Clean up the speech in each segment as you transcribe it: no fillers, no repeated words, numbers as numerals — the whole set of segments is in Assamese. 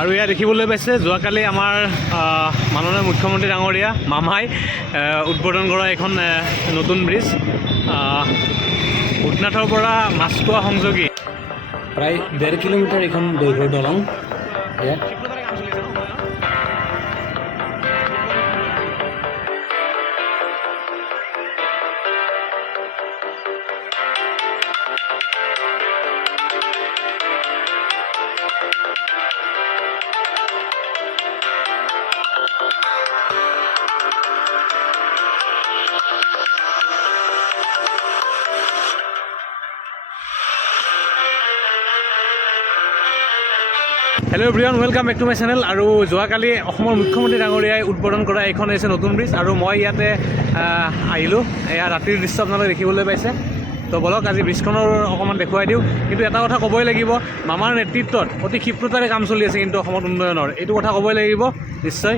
আৰু এয়া দেখিবলৈ পাইছে যোৱাকালি আমাৰ মাননীয় মুখ্যমন্ত্ৰী ডাঙৰীয়া মামাই উদ্বোধন কৰা এখন নতুন ব্ৰিজ ভূটনাথৰ পৰা মাছখোৱা সংযোগী প্ৰায় 1.5 কিলোমিটাৰ এখন দৈৰ্ঘ্যৰ দলং ইয়াত hello' everyone welcome back to my channel. আৰু যোৱাকালি অসমৰ মুখ্যমন্ত্ৰী ডাঙৰীয়াই উদ্বোধন কৰা এইখন হৈছে নতুন ব্ৰিজ আৰু মই ইয়াতে আহিলোঁ। এয়া ৰাতিৰ দৃশ্য আপোনালোকে দেখিবলৈ পাইছে। তো বলক আজি ব্ৰিজখনৰ অকণমান দেখুৱাই দিওঁ। কিন্তু এটা কথা ক'বই লাগিব, মামাৰ নেতৃত্বত অতি ক্ষিপ্ৰতাৰে কাম চলি আছে কিন্তু অসমত উন্নয়নৰ, এইটো কথা ক'বই লাগিব নিশ্চয়।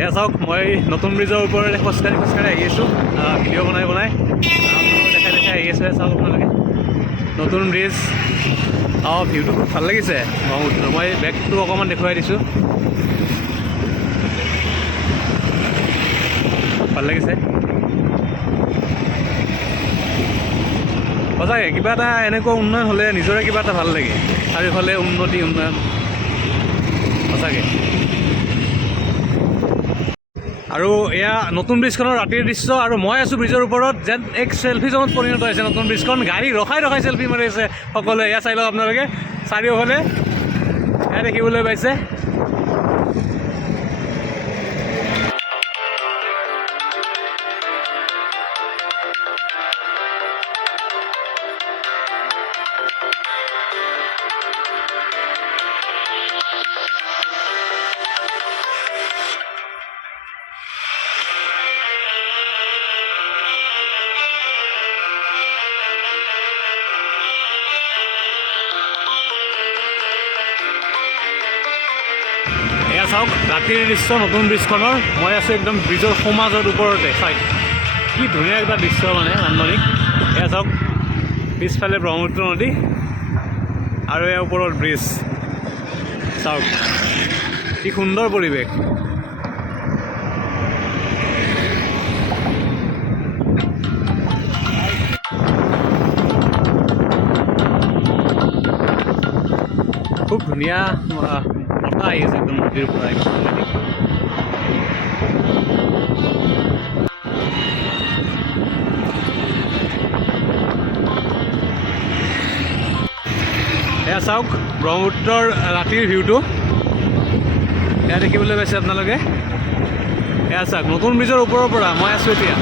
এয়া চাওক, মই নতুন ব্ৰিজৰ ওপৰতে খোজকাঢ়ি আহি আছোঁ, ভিডিঅ' বনাই দেখাই আহি আছোঁ। চাওক আপোনালোকে নতুন ব্ৰিজ। ভিউটো খুব ভাল লাগিছে ব্ৰহ্মপুত্ৰ। মই বেগটো অকণমান দেখুৱাই দিছোঁ, ভাল লাগিছে সঁচাকৈ। কিবা এটা এনেকুৱা উন্নয়ন হ'লে নিজৰে কিবা এটা ভাল লাগে, চাৰিওফালে উন্নয়ন সঁচাকৈ। আৰু এয়া নতুন ব্ৰিজখনৰ ৰাতিৰ দৃশ্য আৰু মই আছোঁ ব্ৰিজৰ ওপৰত, যেন এক চেল্ফি জোনত পৰিণত হৈছে নতুন ব্ৰিজখন। গাড়ী ৰখাই চেল্ফি মাৰি আছে সকলোৱে। এয়া চাই লওক আপোনালোকে চাৰিওফালে, এয়া দেখিবলৈ পাইছে। এয়া চাওক ৰাতিৰ দৃশ্য নতুন ব্ৰিজখনৰ। মই আছোঁ একদম ব্ৰিজৰ সমাজৰ ওপৰতে। চাই কি ধুনীয়া এটা দৃশ্য মানে নান্দনিক। এয়া চাওক পিছফালে ব্ৰহ্মপুত্ৰ নদী আৰু ইয়াৰ ওপৰত ব্ৰিজ। চাওক কি সুন্দৰ পৰিৱেশ। খুব ধুনীয়া বতাহ আহি আছে একদম নদীৰ পৰা। এয়া চাওক ব্ৰহ্মপুত্ৰৰ ৰাতিৰ ভিউটো, এয়া দেখিবলৈ পাইছে আপোনালোকে। এয়া চাওক নতুন ব্ৰিজৰ ওপৰৰ পৰা মই আছোঁ এতিয়া।